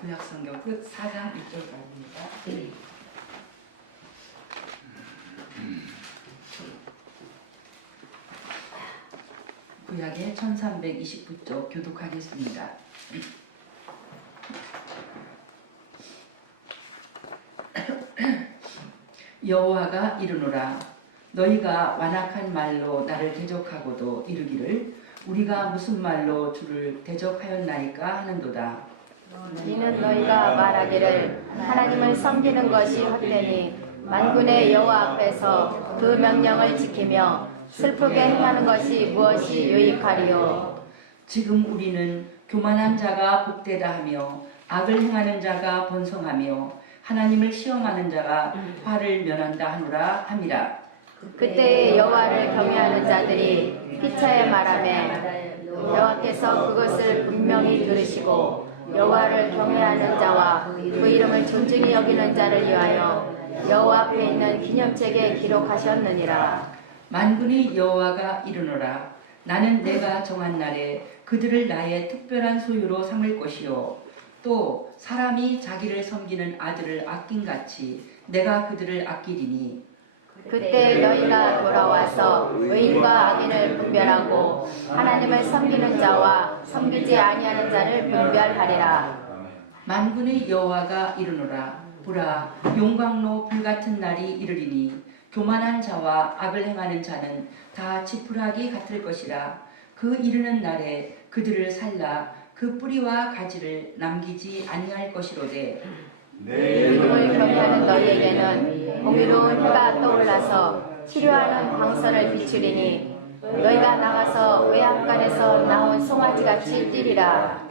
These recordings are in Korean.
구약성경 끝 4장 1절까지입니다. 구약의 1329쪽 교독하겠습니다. 여호와가 이르노라 너희가 완악한 말로 나를 대적하고도 이르기를 우리가 무슨 말로 주를 대적하였나이까 하는도다. 이는 너희가 말하기를 하나님을 섬기는 것이 헛되니 만군의 여호와 앞에서 그 명령을 지키며 슬프게 행하는 것이 무엇이 유익하리요. 지금 우리는 교만한 자가 복되다 하며 악을 행하는 자가 번성하며 하나님을 시험하는 자가 화를 면한다 하노라 함이라. 그때에 여호와를 경외하는 자들이 피차에 말하매 여호와께서 그것을 분명히 들으시고 여호와를 경외하는 자와 그 이름을 존중히 여기는 자를 위하여 여호와 앞에 있는 기념책에 기록하셨느니라. 만군의 여호와가 이르노라 나는 내가 정한 날에 그들을 나의 특별한 소유로 삼을 것이요 또 사람이 자기를 섬기는 아들을 아낀같이 내가 그들을 아끼리니 그때 너희가 돌아와서 의인과 악인을 분별하고 하나님을 섬기는 자와 섬기지 아니하는 자를 분별하리라. 만군의 여호와가 이르노라 보라 용광로 불같은 날이 이르리니 교만한 자와 악을 행하는 자는 다 지푸라기 같을 것이라. 그 이르는 날에 그들을 살라 그 뿌리와 가지를 남기지 아니할 것이로되 이름을 경외하는 너희에게는 공의로운 해가 떠올라서 치료하는 광선을 비추리니 너희가 나가서 외양간에서 나온 송아지같이 뛰리라.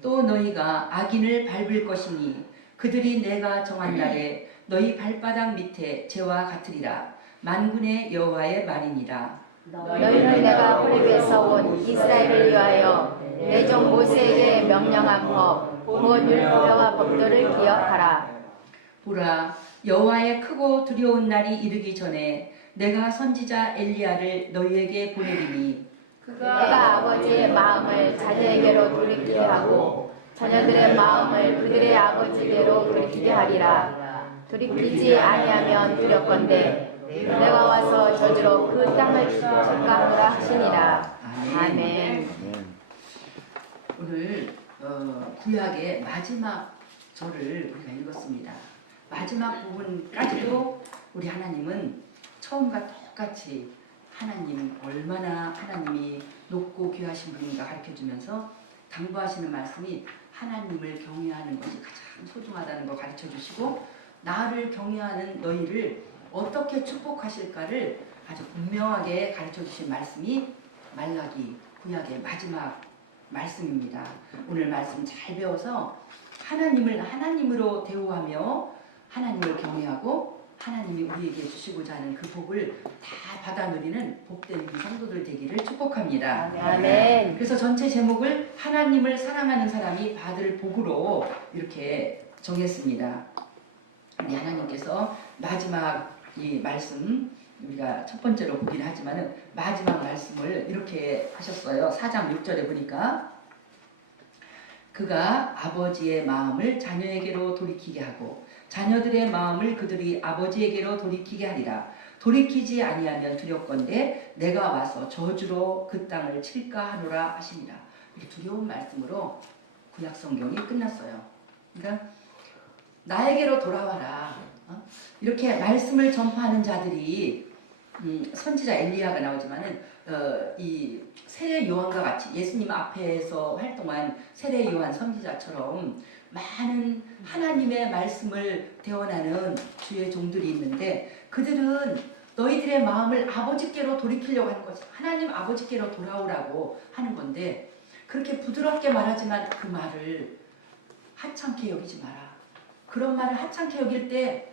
또 너희가 악인을 밟을 것이니 그들이 내가 정한 날에 너희 발바닥 밑에 재와 같으리라. 만군의 여호와의 말이니라. 너희는 내가 호렙에서 온 이스라엘을 위하여 내 종 모세에게 명령한 법 곧 율법과 법도를 기억하라. 보라 여호와의 크고 두려운 날이 이르기 전에 내가 선지자 엘리야를 너희에게 보내리니 그가 아버지의 마음을 자녀에게로 돌이키게 하고 자녀들의 마음을 그들의 아버지에게로 돌이키게 하리라. 돌이키지 아니하면 두렵건대 내가 와서 저주로 그 땅을 축복하노라 하시니라. 아멘. 오늘 구약의 마지막 절을 우리가 읽었습니다. 마지막 부분까지도 우리 하나님은 처음과 똑같이 하나님 얼마나 하나님이 높고 귀하신 분인가 가르쳐주면서 당부하시는 말씀이 하나님을 경외하는 것이 가장 소중하다는 거 가르쳐주시고 나를 경외하는 너희를 어떻게 축복하실까를 아주 분명하게 가르쳐주신 말씀이 말라기 구약의 마지막 말씀입니다. 오늘 말씀 잘 배워서 하나님을 하나님으로 대우하며 하나님을 경외하고 하나님이 우리에게 주시고자 하는 그 복을 다 받아 누리는 복된 우리 성도들 되기를 축복합니다. 아멘. 그래서 전체 제목을 하나님을 사랑하는 사람이 받을 복으로 이렇게 정했습니다. 우리 하나님께서 마지막 이 말씀 우리가 첫 번째로 보긴 하지만은 마지막 말씀을 이렇게 하셨어요. 4장 6절에 보니까 그가 아버지의 마음을 자녀에게로 돌이키게 하고 자녀들의 마음을 그들이 아버지에게로 돌이키게 하리라. 돌이키지 아니하면 두렵건대 내가 와서 저주로 그 땅을 칠까 하노라 하시니라. 이렇게 두려운 말씀으로 구약 성경이 끝났어요. 그러니까 나에게로 돌아와라. 이렇게 말씀을 전파하는 자들이 선지자 엘리야가 나오지만은 이 세례 요한과 같이 예수님 앞에서 활동한 세례 요한 선지자처럼 많은 하나님의 말씀을 대언하는 주의 종들이 있는데 그들은 너희들의 마음을 아버지께로 돌이키려고 하는 거죠. 하나님 아버지께로 돌아오라고 하는 건데 그렇게 부드럽게 말하지만 그 말을 하찮게 여기지 마라. 그런 말을 하찮게 여길 때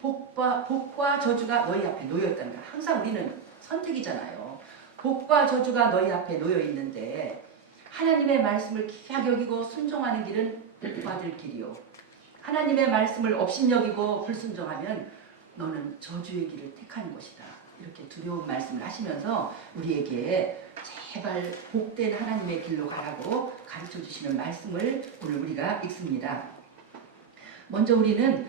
복과 저주가 너희 앞에 놓여 있다는 거야. 항상 우리는 선택이잖아요. 복과 저주가 너희 앞에 놓여 있는데 하나님의 말씀을 귀하게 여기고 순종하는 길은 복 받을 길이요. 하나님의 말씀을 업신여기고 불순종하면 너는 저주의 길을 택하는 것이다. 이렇게 두려운 말씀을 하시면서 우리에게 제발 복된 하나님의 길로 가라고 가르쳐 주시는 말씀을 오늘 우리가 읽습니다. 먼저 우리는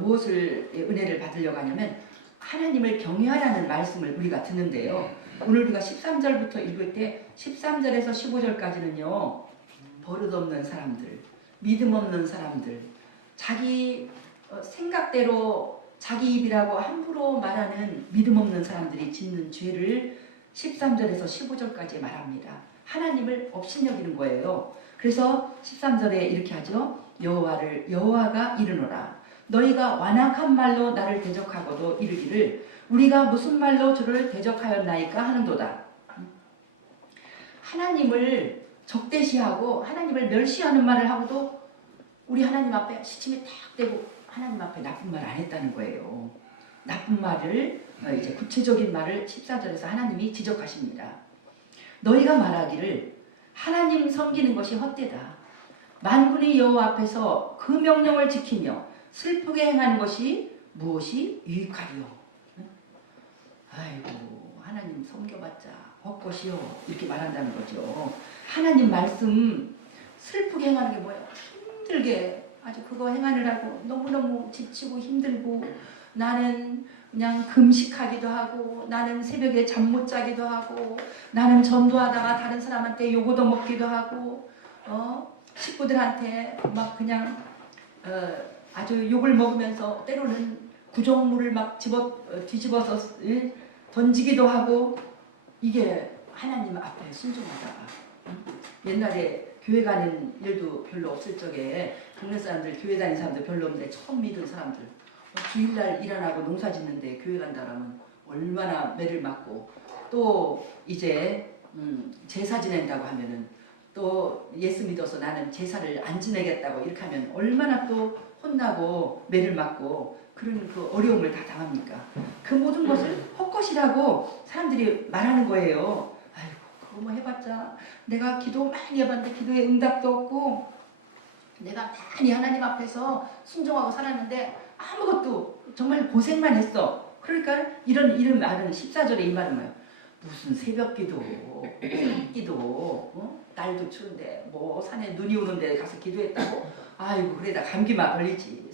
무엇을 은혜를 받으려고 하냐면 하나님을 경외하라는 말씀을 우리가 듣는데요. 오늘 우리가 13절부터 읽을 때 13절에서 15절까지는요. 버릇없는 사람들, 믿음 없는 사람들, 자기 생각대로 자기 입이라고 함부로 말하는 믿음 없는 사람들이 짓는 죄를 13절에서 15절까지 말합니다. 하나님을 업신여기는 거예요. 그래서 13절에 이렇게 하죠. 여호와가 이르노라. 너희가 완악한 말로 나를 대적하고도 이르기를 우리가 무슨 말로 주를 대적하였나이까 하는도다. 하나님을 적대시하고 하나님을 멸시하는 말을 하고도 우리 하나님 앞에 시침이 탁 대고 하나님 앞에 나쁜 말 안 했다는 거예요. 나쁜 말을 이제 구체적인 말을 14절에서 하나님이 지적하십니다. 너희가 말하기를 하나님 섬기는 것이 헛되다. 만군의 여호와 앞에서 그 명령을 지키며 슬프게 행하는 것이 무엇이 유익하리요. 아이고 하나님 섬겨봤자 헛것이요 이렇게 말한다는 거죠. 하나님 말씀 슬프게 행하는 게 뭐예요? 힘들게 아주 그거 행하느라고 너무너무 지치고 힘들고 나는 그냥 금식하기도 하고 나는 새벽에 잠 못 자기도 하고 나는 전도하다가 다른 사람한테 욕 얻어먹기도 하고 식구들한테 막 그냥 아주 욕을 먹으면서 때로는 구정물을 막 뒤집어서 던지기도 하고 이게 하나님 앞에 순종하다가 옛날에 교회 가는 일도 별로 없을 적에 동네 사람들 교회 다니는 사람들 별로 없는데 처음 믿은 사람들 주일날 일 안 하고 농사 짓는데 교회 간다 그러면 얼마나 매를 맞고 또 이제 제사 지낸다고 하면은 또 예수 믿어서 나는 제사를 안 지내겠다고 이렇게 하면 얼마나 또 혼나고 매를 맞고 그런 그 어려움을 다 당합니까? 그 모든 것을 헛것이라고 사람들이 말하는 거예요. 아이고 그거 뭐 해봤자 내가 기도 많이 해봤는데 기도에 응답도 없고 내가 많이 하나님 앞에서 순종하고 살았는데 아무것도 정말 고생만 했어. 그러니까 이런 말은 14절에 이 말은 뭐예요? 무슨 새벽기도, 기도, 날도 추운데 뭐 산에 눈이 오는데 가서 기도했다고? 아이고 그래다 감기만 걸리지.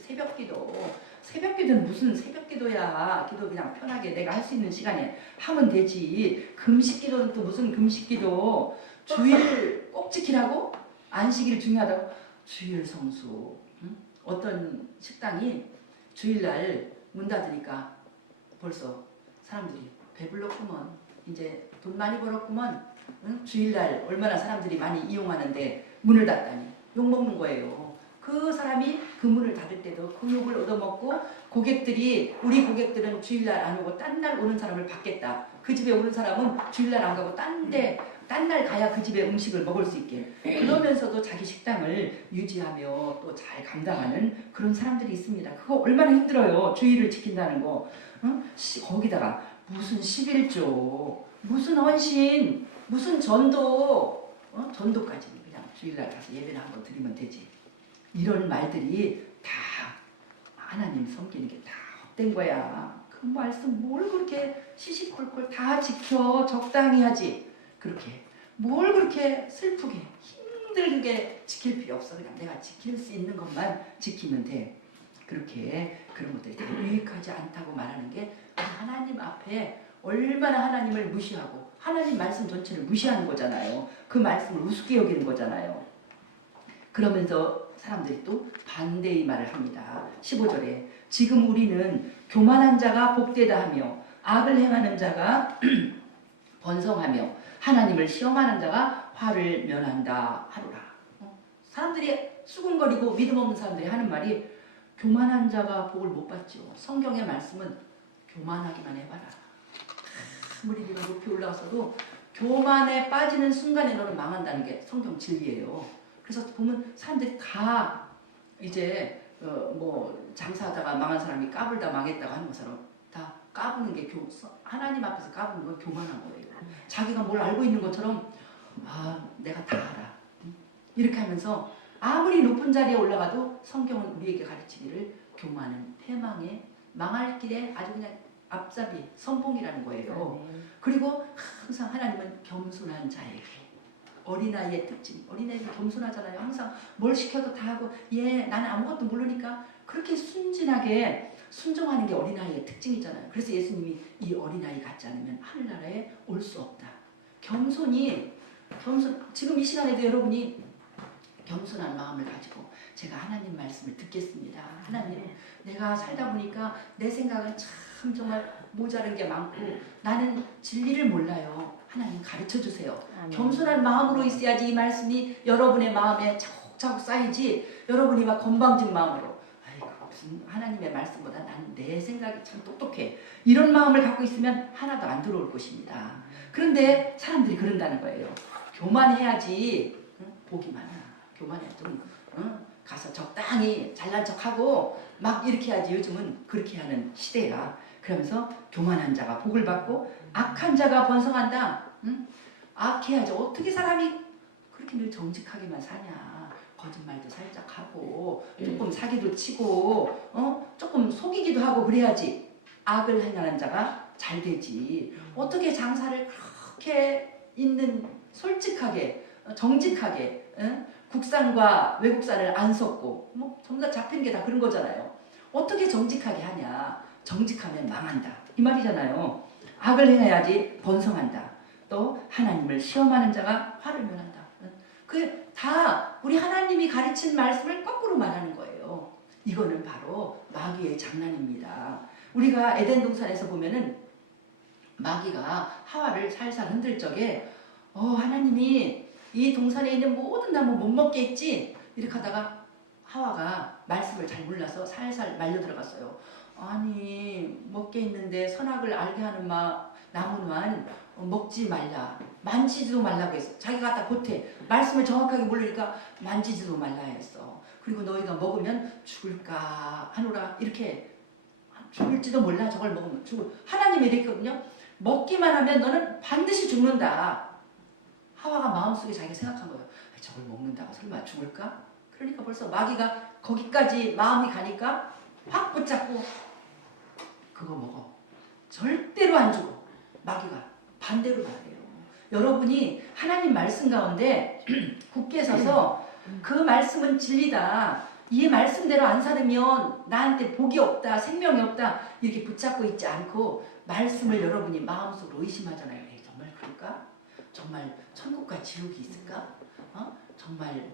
새벽기도는 무슨 새벽기도야. 기도 그냥 편하게 내가 할 수 있는 시간에 하면 되지. 금식기도는 또 무슨 금식기도. 주일 꼭 지키라고? 안식일이 중요하다고? 주일 성수. 어떤 식당이 주일날 문 닫으니까 벌써 사람들이 배불렀구먼. 이제 돈 많이 벌었구먼. 주일날 얼마나 사람들이 많이 이용하는데 문을 닫다니 욕먹는 거예요. 그 사람이 그 문을 닫을 때도 그 욕을 얻어먹고 우리 고객들은 주일날 안 오고 딴 날 오는 사람을 받겠다. 그 집에 오는 사람은 주일날 안 가고 딴 날 가야 그 집에 음식을 먹을 수 있게. 그러면서도 자기 식당을 유지하며 또 잘 감당하는 그런 사람들이 있습니다. 그거 얼마나 힘들어요. 주의를 지킨다는 거. 거기다가 무슨 11조, 무슨 헌신, 무슨 전도, 전도까지는 그냥 주일날 가서 예배나 한번 드리면 되지. 이런 말들이 다 하나님 섬기는 게 다 헛된 거야. 그 말씀 뭘 그렇게 시시콜콜 다 지켜 적당히 하지. 그렇게 뭘 그렇게 슬프게 힘들게 지킬 필요 없어. 그냥 내가 지킬 수 있는 것만 지키면 돼. 그렇게 그런 것들이 다 유익하지 않다고 말하는 게 하나님 앞에 얼마나 하나님을 무시하고 하나님 말씀 전체를 무시하는 거잖아요. 그 말씀을 우습게 여기는 거잖아요. 그러면서 사람들이 또 반대의 말을 합니다. 15절에 지금 우리는 교만한 자가 복되다 하며 악을 행하는 자가 번성하며 하나님을 시험하는 자가 화를 면한다 하노라. 사람들이 수군거리고 믿음 없는 사람들이 하는 말이 교만한 자가 복을 못 받죠. 성경의 말씀은 교만하기만 해봐라. 아무리 네가 높이 올라가서도 교만에 빠지는 순간에 너는 망한다는 게 성경 진리예요. 그래서 보면 사람들이 다 이제 뭐 장사하다가 망한 사람이 까불다 망했다고 하는 것처럼 다 까부는 게 하나님 앞에서 까부는 건 교만한 거예요. 자기가 뭘 알고 있는 것처럼 내가 다 알아. 이렇게 하면서 아무리 높은 자리에 올라가도 성경은 우리에게 가르치기를 교만은 패망의 망할 길에 아주 그냥 앞잡이, 선봉이라는 거예요. 아멘. 그리고 항상 하나님은 겸손한 자에게, 어린아이의 특징, 어린아이는 겸손하잖아요. 항상 뭘 시켜도 다 하고, 나는 아무것도 모르니까 그렇게 순진하게 순종하는 게 어린아이의 특징이잖아요. 그래서 예수님이 이 어린아이 같지 않으면 하늘나라에 올 수 없다. 지금 이 시간에도 여러분이 겸손한 마음을 가지고 제가 하나님 말씀을 듣겠습니다. 하나님, 내가 살다 보니까 내 생각은 참 정말 모자른 게 많고 나는 진리를 몰라요. 하나님 가르쳐 주세요. 아멘. 겸손한 마음으로 있어야지 이 말씀이 여러분의 마음에 차곡차곡 쌓이지, 여러분이 막 건방진 마음으로 아이고 무슨 하나님의 말씀보다 난 내 생각이 참 똑똑해, 이런 마음을 갖고 있으면 하나도 안 들어올 것입니다. 그런데 사람들이 그런다는 거예요. 교만해야지, 복이 많아. 교만해. 좀 가서 적당히 잘난 척하고 막 이렇게 해야지. 요즘은 그렇게 하는 시대야. 그러면서 교만한 자가 복을 받고 악한 자가 번성한다. 악해야지. 어떻게 사람이 그렇게 늘 정직하게만 사냐. 거짓말도 살짝 하고 조금 사기도 치고 조금 속이기도 하고 그래야지 악을 행하는 자가 잘 되지. 어떻게 장사를 그렇게 있는 솔직하게 정직하게 국산과 외국산을 안 섞고 뭐 전부 다 잡힌 게 다 그런 거잖아요. 어떻게 정직하게 하냐. 정직하면 망한다 이 말이잖아요. 악을 행해야지 번성한다. 또 하나님을 시험하는 자가 화를 면한다. 그 다 우리 하나님이 가르친 말씀을 거꾸로 말하는 거예요. 이거는 바로 마귀의 장난입니다. 우리가 에덴 동산에서 보면은 마귀가 하와를 살살 흔들 적에 하나님이 이 동산에 있는 모든 나무 못 먹게 했지, 이렇게 하다가 하와가 말씀을 잘 몰라서 살살 말려 들어갔어요. 아니 먹게 있는데 선악을 알게 하는 나무만 먹지 말라, 만지지도 말라고 했어. 자기가 갖다 보태 말씀을 정확하게 모르니까 만지지도 말라 했어. 그리고 너희가 먹으면 죽을까 하노라, 이렇게 죽을지도 몰라. 저걸 먹으면 죽을. 하나님이 이랬거든요. 먹기만 하면 너는 반드시 죽는다. 하와가 마음속에 자기가 생각한 거예요. 저걸 먹는다고 설마 죽을까? 그러니까 벌써 마귀가 거기까지 마음이 가니까 확 붙잡고 그거 먹어. 절대로 안 죽어. 마귀가 반대로 말해요. 여러분이 하나님 말씀 가운데 굳게 서서 그 말씀은 진리다, 이 말씀대로 안 살으면 나한테 복이 없다, 생명이 없다, 이렇게 붙잡고 있지 않고 말씀을 여러분이 마음속으로 의심하잖아요. 정말 그럴까? 정말 천국과 지옥이 있을까? 정말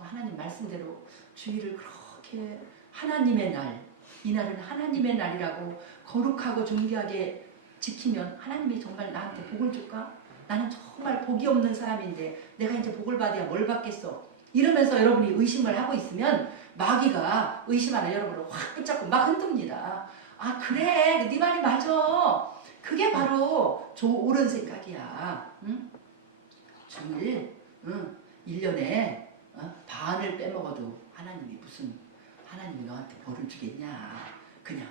하나님 말씀대로 주일을 그렇게 하나님의 날, 이날은 하나님의 날이라고 거룩하고 존귀하게 지키면 하나님이 정말 나한테 복을 줄까? 나는 정말 복이 없는 사람인데 내가 이제 복을 받아야 뭘 받겠어? 이러면서 여러분이 의심을 하고 있으면 마귀가 의심하는 여러분을 확 붙잡고 막 흔듭니다. 아 그래, 네 말이 맞아. 그게 바로 옳은 생각이야. 응? 주일 1년에 반을 빼먹어도 하나님이 하나님이 너한테 벌을 주겠냐. 그냥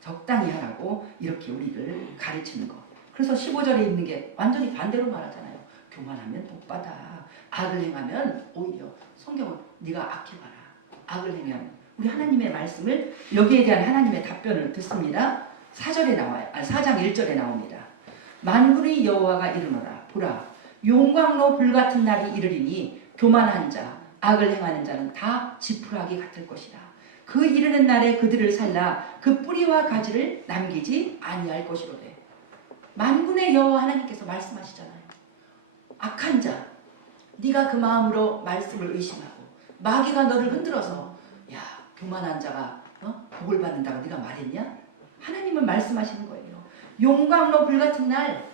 적당히 하라고 이렇게 우리를 가르치는 거. 그래서 15절에 있는 게 완전히 반대로 말하잖아요. 교만하면 복받아. 악을 행하면 오히려 성경은 네가 악해봐라. 악을 행하면. 우리 하나님의 말씀을, 여기에 대한 하나님의 답변을 듣습니다. 4장 1절에 나옵니다. 만군의 여호와가 이르노라. 보라, 용광로 불같은 날이 이르리니 교만한 자, 악을 행하는 자는 다 지푸라기 같을 것이라. 그 이르는 날에 그들을 살라 그 뿌리와 가지를 남기지 아니할 것이로되. 만군의 여호와 하나님께서 말씀하시잖아요. 악한 자, 네가 그 마음으로 말씀을 의심하고 마귀가 너를 흔들어서 야 교만한 자가 복을 받는다고 네가 말했냐? 하나님은 말씀하시는 거예요. 용광로 불같은 날,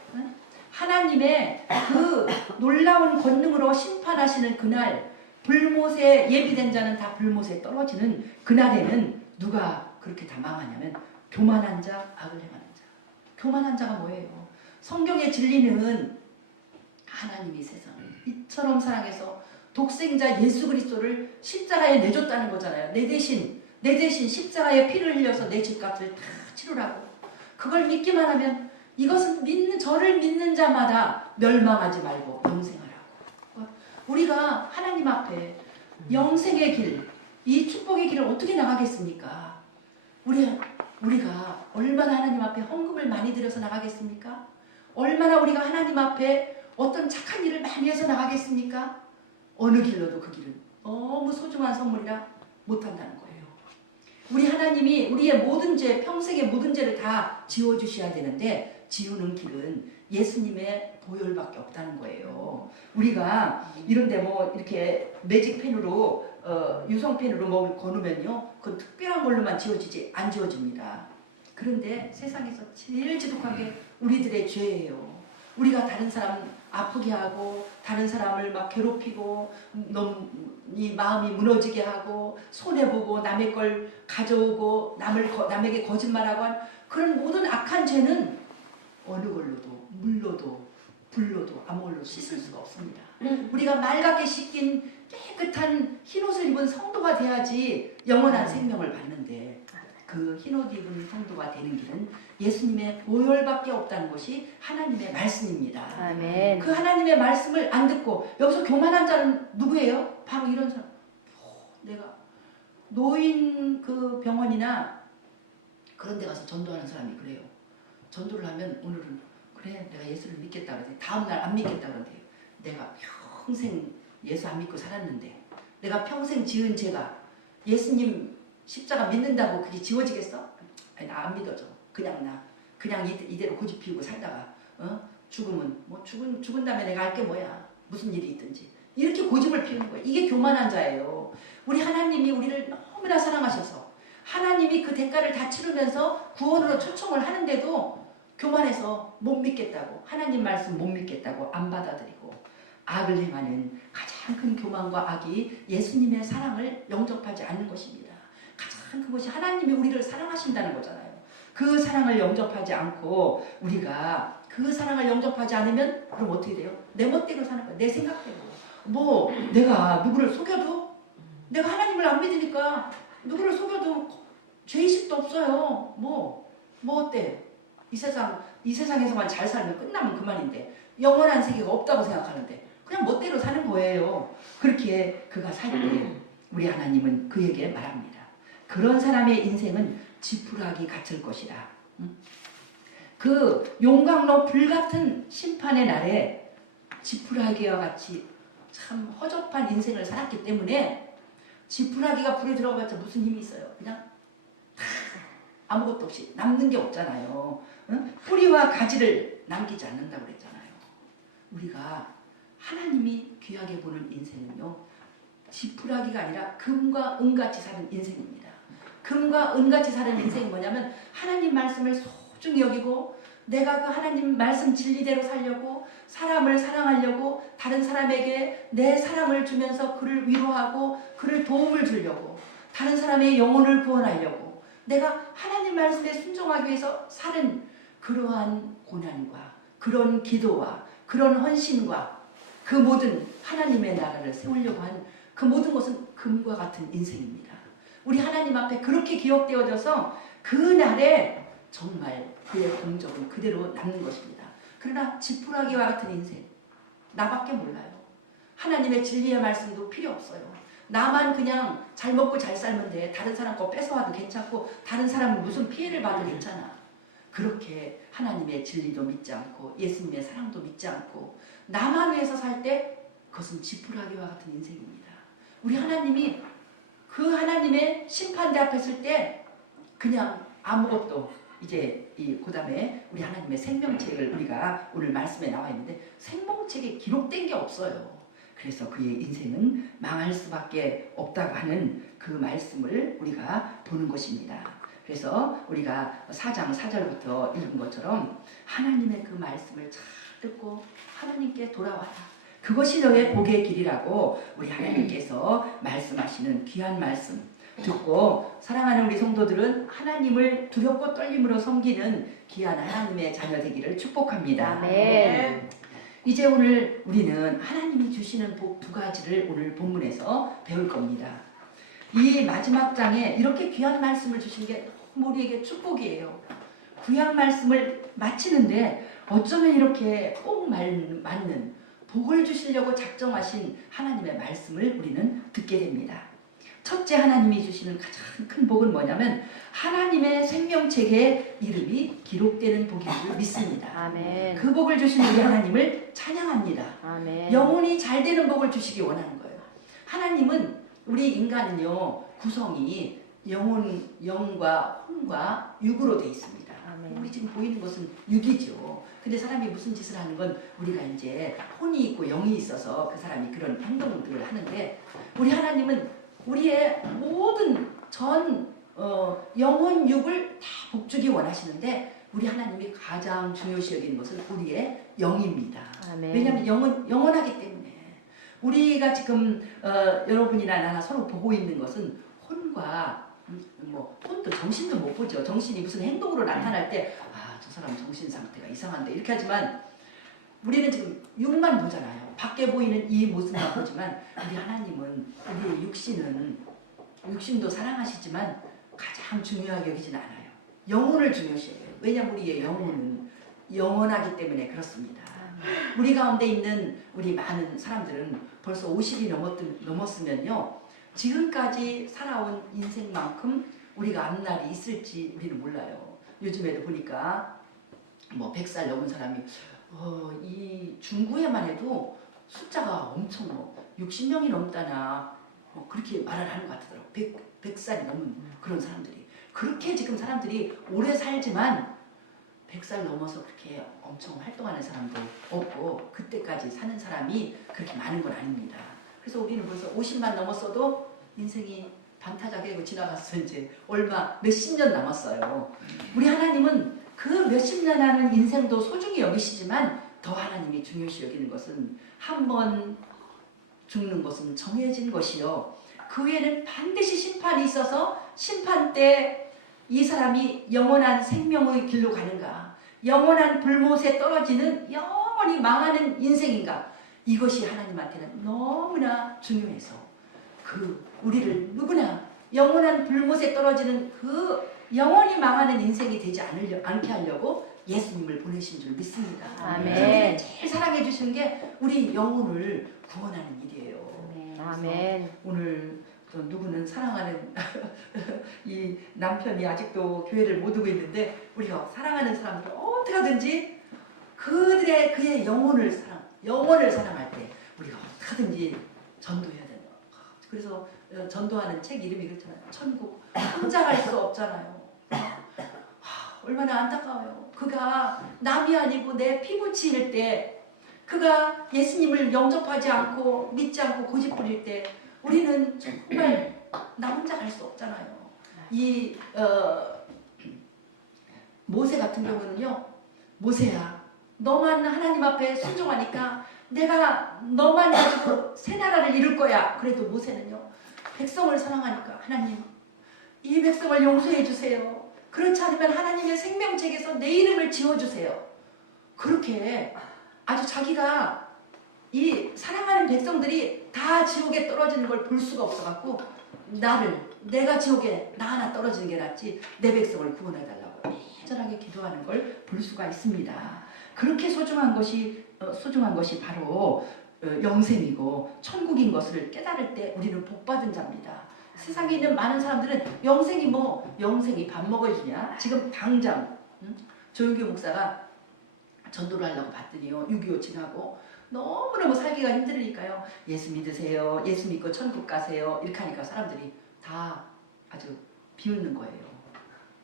하나님의 그 놀라운 권능으로 심판하시는 그날, 불못에 예비된 자는 다 불못에 떨어지는 그날에는 누가 그렇게 다 망하냐면 교만한 자, 악을 행하는 자. 교만한 자가 뭐예요? 성경의 진리는 하나님이 세상을 이처럼 사랑해서 독생자 예수 그리스도를 십자가에 내줬다는 거잖아요. 내 대신 십자가에 피를 흘려서 내 집값을 다 치르라고. 그걸 믿기만 하면 이것은 저를 믿는 자마다 멸망하지 말고 영생하라고. 우리가 하나님 앞에 영생의 길, 이 축복의 길을 어떻게 나가겠습니까? 우리가 얼마나 하나님 앞에 헌금을 많이 들여서 나가겠습니까? 얼마나 우리가 하나님 앞에 어떤 착한 일을 많이 해서 나가겠습니까? 어느 길로도 그 길은 너무 소중한 선물이라 못한다는 거예요. 우리 하나님이 우리의 모든 죄, 평생의 모든 죄를 다 지워주셔야 되는데 지우는 길은 예수님의 보혈밖에 없다는 거예요. 우리가 이런데 뭐 이렇게 매직펜으로 유성펜으로 뭐 거누면요, 그건 특별한 걸로만 지워지지 안 지워집니다. 그런데 세상에서 제일 지독한 게 우리들의 죄예요. 우리가 다른 사람 아프게 하고 다른 사람을 막 괴롭히고 이 마음이 무너지게 하고 손해보고 남의 걸 가져오고 남에게 거짓말하고 한 그런 모든 악한 죄는 어느 걸로도 물로도 불로도 아무걸로 씻을 수가 없습니다. 우리가 맑게 씻긴 깨끗한 흰옷을 입은 성도가 돼야지 영원한 생명을 받는데 그 흰옷 입은 성도가 되는 길은 예수님의 보혈밖에 없다는 것이 하나님의 말씀입니다. 아멘. 그 하나님의 말씀을 안 듣고 여기서 교만한 자는 누구예요? 바로 이런 사람. 내가 노인 그 병원이나 그런 데 가서 전도하는 사람이 그래요. 전도를 하면 오늘은 그래 내가 예수를 믿겠다 그러더니 다음날 안 믿겠다 그러대요. 내가 평생 예수 안 믿고 살았는데 내가 평생 지은 죄가 예수님 십자가 믿는다고 그게 지워지겠어? 아니 나 안 믿어져. 그냥 이대로 고집 피우고 살다가 죽으면 뭐 죽은 다음에 내가 할 게 뭐야. 무슨 일이 있든지 이렇게 고집을 피우는 거예요. 이게 교만한 자예요. 우리 하나님이 우리를 너무나 사랑하셔서 하나님이 그 대가를 다 치르면서 구원으로 초청을 하는데도 교만해서 못 믿겠다고 하나님 말씀 못 믿겠다고 안 받아들이고 악을 행하는 가장 큰 교만과 악이 예수님의 사랑을 영접하지 않는 것입니다. 가장 큰 것이 하나님이 우리를 사랑하신다는 거잖아요. 그 사랑을 영접하지 않고 우리가 그 사랑을 영접하지 않으면 그럼 어떻게 돼요? 내 멋대로 사는 거예요. 내 생각대로. 뭐 내가 누구를 속여도 내가 하나님을 안 믿으니까 누구를 속여도 죄의식도 없어요. 뭐 어때? 이 세상에서만 잘 살면 끝나면 그만인데 영원한 세계가 없다고 생각하는데 그냥 멋대로 사는 거예요. 그렇게 그가 살 때 우리 하나님은 그에게 말합니다. 그런 사람의 인생은 지푸라기 같을 것이라. 그 용광로 불같은 심판의 날에 지푸라기와 같이 참 허접한 인생을 살았기 때문에 지푸라기가 불에 들어가봤자 무슨 힘이 있어요. 그냥 아무것도 없이 남는 게 없잖아요. 뿌리와 가지를 남기지 않는다고 그랬잖아요. 우리가 하나님이 귀하게 보는 인생은요, 지푸라기가 아니라 금과 은같이 사는 인생입니다. 금과 은같이 사는 인생이 뭐냐면 하나님 말씀을 소중히 여기고 내가 그 하나님 말씀 진리대로 살려고 사람을 사랑하려고 다른 사람에게 내 사랑을 주면서 그를 위로하고 그를 도움을 주려고 다른 사람의 영혼을 구원하려고 내가 하나님 말씀에 순종하기 위해서 사는 그러한 고난과 그런 기도와 그런 헌신과 그 모든 하나님의 나라를 세우려고 한 그 모든 것은 금과 같은 인생입니다. 우리 하나님 앞에 그렇게 기억되어져서 그 날에 정말 그의 공적은 그대로 남는 것입니다. 그러나 지푸라기와 같은 인생 나밖에 몰라요. 하나님의 진리의 말씀도 필요 없어요. 나만 그냥 잘 먹고 잘 살면 돼. 다른 사람 거 뺏어와도 괜찮고 다른 사람은 무슨 피해를 봐도 괜찮아. 그렇게 하나님의 진리도 믿지 않고 예수님의 사랑도 믿지 않고 나만 위해서 살 때 그것은 지푸라기와 같은 인생입니다. 우리 하나님이 그 하나님의 심판대 앞에 설 때 그냥 아무것도 이제 그 다음에 우리 하나님의 생명책을 우리가 오늘 말씀에 나와 있는데 생명책에 기록된 게 없어요. 그래서 그의 인생은 망할 수밖에 없다고 하는 그 말씀을 우리가 보는 것입니다. 그래서 우리가 4장 4절부터 읽은 것처럼 하나님의 그 말씀을 잘 듣고 하나님께 돌아와라. 그것이 너의 복의 길이라고 우리 하나님께서 말씀하시는 귀한 말씀 듣고 사랑하는 우리 성도들은 하나님을 두렵고 떨림으로 섬기는 귀한 하나님의 자녀 되기를 축복합니다. 아멘. 이제 오늘 우리는 하나님이 주시는 복 두 가지를 오늘 본문에서 배울 겁니다. 이 마지막 장에 이렇게 귀한 말씀을 주신 게 너무 우리에게 축복이에요. 귀한 말씀을 마치는데 어쩌면 이렇게 꼭 맞는 복을 주시려고 작정하신 하나님의 말씀을 우리는 듣게 됩니다. 첫째 하나님이 주시는 가장 큰 복은 뭐냐면 하나님의 생명책에 이름이 기록되는 복인 줄 믿습니다. 아멘. 그 복을 주신 우리 하나님을 찬양합니다. 아멘. 영혼이 잘 되는 복을 주시기 원하는 거예요. 하나님은 우리 인간은요 구성이 영과 혼과 육으로 되어 있습니다. 아멘. 우리 지금 보이는 것은 육이죠. 근데 사람이 무슨 짓을 하는 건 우리가 이제 혼이 있고 영이 있어서 그 사람이 그런 행동들을 하는데 우리 하나님은 우리의 모든 영혼 육을 다 복주기 원하시는데 우리 하나님이 가장 중요시 여기는 것은 우리의 영입니다. 아멘. 왜냐하면 영원하기 때문에 우리가 지금 여러분이나 나나 서로 보고 있는 것은 혼과 혼도 정신도 못 보죠. 정신이 무슨 행동으로 나타날 때 저 사람 정신 상태가 이상한데 이렇게 하지만 우리는 지금 육만 보잖아요. 밖에 보이는 이 모습만 보지만 우리 하나님은 우리의 육신도 사랑하시지만 가장 중요하게 여기진 않아요. 영혼을 중요시해요. 왜냐하면 우리의 영혼은 영원하기 때문에 그렇습니다. 우리 가운데 있는 우리 많은 사람들은 벌써 50이 넘었으면요. 지금까지 살아온 인생만큼 우리가 앞날이 있을지 우리는 몰라요. 요즘에도 보니까 100살 넘은 사람이 이 중구에만 해도 숫자가 엄청 60명이 넘다나 그렇게 말을 하는 것 같더라고요. 100살이 넘은 그런 사람들이. 그렇게 지금 사람들이 오래 살지만 100살 넘어서 그렇게 엄청 활동하는 사람도 없고 그때까지 사는 사람이 그렇게 많은 건 아닙니다. 그래서 우리는 벌써 50만 넘었어도 인생이 반타작하고 지나가서 이제 몇십 년 남았어요. 우리 하나님은 그 몇십 년 하는 인생도 소중히 여기시지만 더 하나님이 중요시 여기는 것은 한 번 죽는 것은 정해진 것이요. 그 외에는 반드시 심판이 있어서 심판 때 이 사람이 영원한 생명의 길로 가는가, 영원한 불못에 떨어지는 영원히 망하는 인생인가, 이것이 하나님한테는 너무나 중요해서 우리를 누구나 영원한 불못에 떨어지는 그 영원히 망하는 인생이 되지 않게 하려고 예수님을 보내신 줄 믿습니다. 아멘. 제일 사랑해 주시는 게 우리 영혼을 구원하는 일이에요. 아멘. 오늘 누구는 사랑하는 이 남편이 아직도 교회를 못 오고 있는데 우리가 사랑하는 사람들 어떻게 하든지 그의 영혼을 사랑할 때 우리가 어떻게 하든지 전도해야 된다. 그래서 전도하는 책 이름이 그렇잖아요. 천국. 혼자 갈 수 없잖아요. 얼마나 안타까워요. 그가 남이 아니고 내 피부치일 때, 그가 예수님을 영접하지 않고 믿지 않고 고집 부릴 때 우리는 정말 나 혼자 갈 수 없잖아요. 모세 같은 경우는요. 모세야, 너만 하나님 앞에 순종하니까 내가 너만 가지고 새 나라를 이룰 거야. 그래도 모세는요. 백성을 사랑하니까 하나님, 이 백성을 용서해 주세요. 그렇지 않으면 하나님의 생명책에서 내 이름을 지워주세요. 그렇게 아주 자기가 이 사랑하는 백성들이 다 지옥에 떨어지는 걸 볼 수가 없어갖고 내가 지옥에 나 하나 떨어지는 게 낫지 내 백성을 구원해달라고 애절하게 기도하는 걸 볼 수가 있습니다. 그렇게 소중한 것이 바로 영생이고 천국인 것을 깨달을 때 우리는 복받은 자입니다. 세상에 있는 많은 사람들은 영생이 밥 먹어주냐? 지금 당장 조용규 목사가 전도를 하려고 봤더니요. 6.25 지나고 너무너무 살기가 힘들으니까요. 예수 믿으세요. 예수 믿고 천국 가세요. 이렇게 하니까 사람들이 다 아주 비웃는 거예요.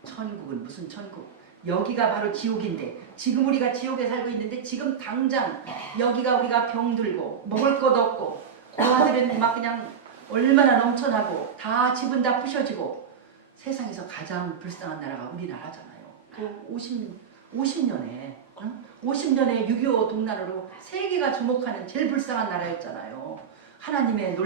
천국은 무슨 천국? 여기가 바로 지옥인데 지금 우리가 지옥에 살고 있는데 지금 당장 여기가 우리가 병들고 먹을 것 없고 고아들은 막 그냥 얼마나 넘쳐나고 다 집은 다 부셔지고 세상에서 가장 불쌍한 나라가 우리나라잖아요. 그 50년에 6.25 동란으로 세계가 주목하는 제일 불쌍한 나라였잖아요. 하나님의 놀라운